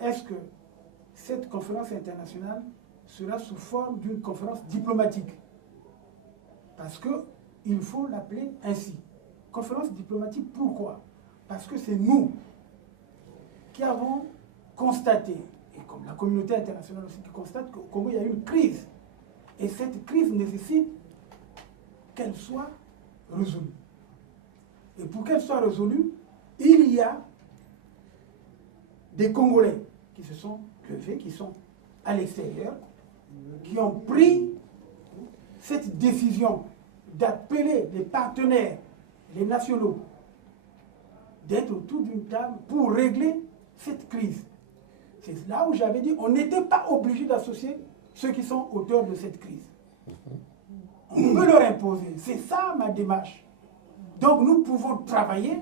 est-ce que cette conférence internationale sera sous forme d'une conférence diplomatique? Parce qu'il faut l'appeler ainsi. Conférence diplomatique, pourquoi? Parce que c'est nous qui avons constaté, et comme la communauté internationale aussi qui constate, qu'au Congo, il y a une crise. Et cette crise nécessite qu'elle soit résolue. Et pour qu'elle soit résolue, il y a des Congolais qui se sont levés, qui sont à l'extérieur, qui ont pris cette décision d'appeler les partenaires, les nationaux, d'être autour d'une table pour régler cette crise. C'est là où j'avais dit on n'était pas obligé d'associer ceux qui sont auteurs de cette crise. On peut leur imposer. C'est ça ma démarche. Donc nous pouvons travailler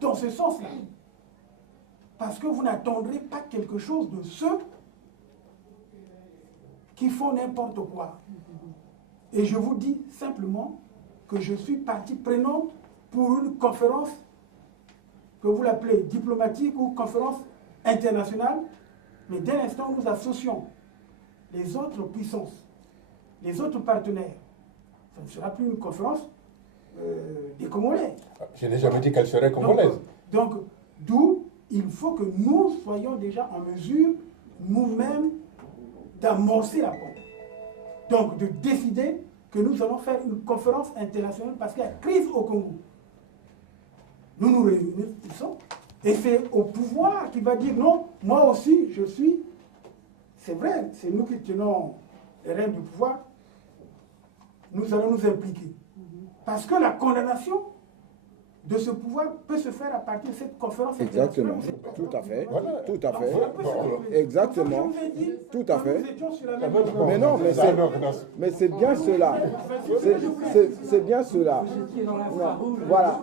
dans ce sens-là. Parce que vous n'attendrez pas quelque chose de ceux qui font n'importe quoi. Et je vous dis simplement que je suis partie prenante pour une conférence que vous l'appelez diplomatique ou conférence internationale, mais dès l'instant où nous associons les autres puissances, les autres partenaires, ça ne sera plus une conférence des Congolais. Je n'ai jamais dit qu'elle serait congolaise. Donc, d'où il faut que nous soyons déjà en mesure, nous-mêmes, d'amorcer la pompe. Donc, de décider que nous allons faire une conférence internationale parce qu'il y a crise au Congo. Nous nous réunissons et c'est au pouvoir qui va dire non, moi aussi je suis. C'est vrai, c'est nous qui tenons les rênes du pouvoir. Nous allons nous impliquer. Parce que la condamnation de ce pouvoir peut se faire à partir de cette conférence internationale. Exactement, tout à fait, tout à fait, exactement, tout à fait. Mais non, mais c'est bien cela, c'est bien cela. Voilà.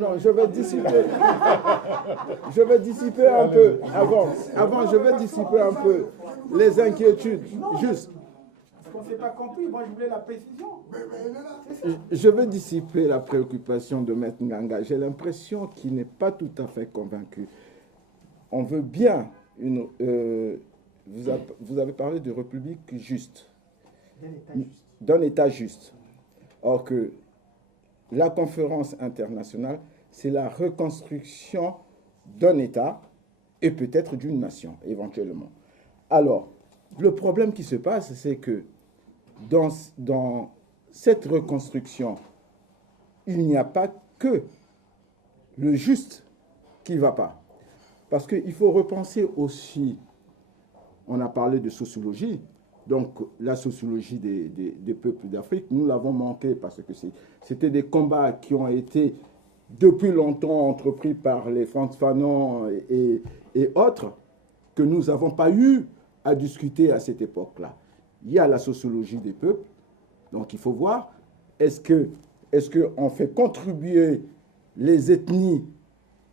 Non, je vais dissiper un peu, avant je vais dissiper un peu les inquiétudes, juste. On ne s'est pas compris, moi je voulais la précision. Je veux dissiper la préoccupation de Maître Nganga. J'ai l'impression qu'il n'est pas tout à fait convaincu. On veut bien une... vous avez parlé de république juste. D'un État juste. Or que la conférence internationale, c'est la reconstruction d'un État et peut-être d'une nation, éventuellement. Alors, le problème qui se passe, c'est que dans cette reconstruction, il n'y a pas que le juste qui ne va pas. Parce qu'il faut repenser aussi, on a parlé de sociologie, donc la sociologie des peuples d'Afrique, nous l'avons manqué parce que c'était des combats qui ont été depuis longtemps entrepris par les Frantz Fanon et autres, que nous n'avons pas eu à discuter à cette époque-là. Il y a la sociologie des peuples, donc il faut voir, est-ce qu'on fait contribuer les ethnies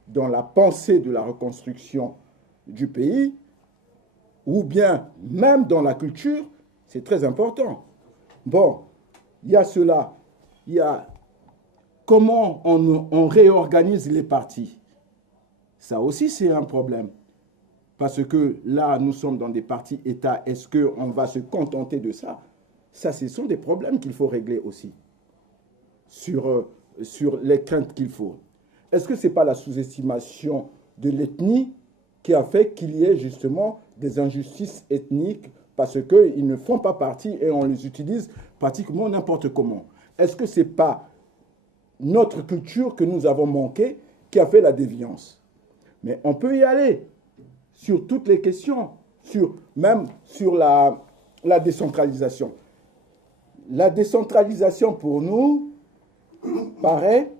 dans la pensée de la reconstruction du pays, ou bien même dans la culture, c'est très important. Bon, il y a cela, il y a comment on réorganise les partis. Ça aussi, c'est un problème. Parce que là, nous sommes dans des partis États. Est-ce qu'on va se contenter de ça? Ça, ce sont des problèmes qu'il faut régler aussi sur les craintes qu'il faut. Est-ce que ce n'est pas la sous-estimation de l'ethnie qui a fait qu'il y ait justement des injustices ethniques parce qu'ils ne font pas partie et on les utilise pratiquement n'importe comment? Est-ce que ce n'est pas notre culture que nous avons manquée qui a fait la déviance? Mais on peut y aller sur toutes les questions, même sur la décentralisation. La décentralisation pour nous paraît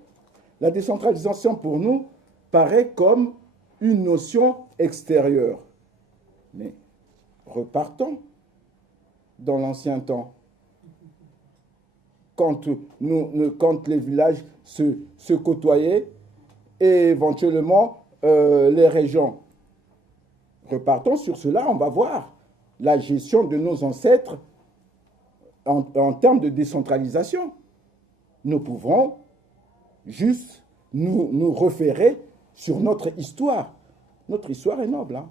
comme une notion extérieure. Mais repartons dans l'ancien temps. Quand les villages se côtoyaient et éventuellement les régions. Repartons sur cela, on va voir la gestion de nos ancêtres en termes de décentralisation. Nous pouvons juste nous référer sur notre histoire. Notre histoire est noble. Hein?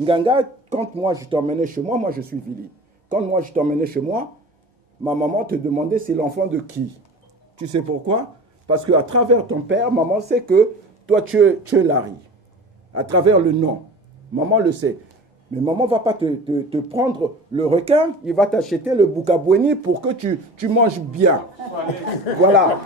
Nganga, quand moi je t'emmenais chez moi, moi je suis Vili. Quand moi je t'emmenais chez moi, ma maman te demandait c'est l'enfant de qui. Tu sais pourquoi? Parce qu'à travers ton père, maman sait que toi tu es Larry. À travers le nom. Maman le sait. Mais maman ne va pas te prendre le requin, il va t'acheter le boukaboueni pour que tu manges bien. Voilà,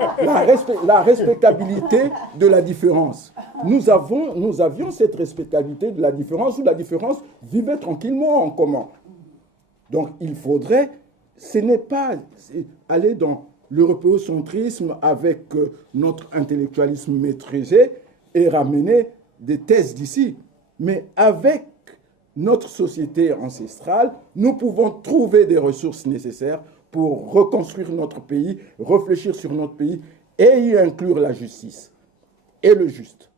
la respectabilité de la différence. Nous avions cette respectabilité de la différence où la différence vivait tranquillement en commun. Donc il faudrait, ce n'est pas aller dans l'européocentrisme avec notre intellectualisme maîtrisé et ramener des thèses d'ici, mais avec notre société ancestrale, nous pouvons trouver des ressources nécessaires pour reconstruire notre pays, réfléchir sur notre pays et y inclure la justice et le juste.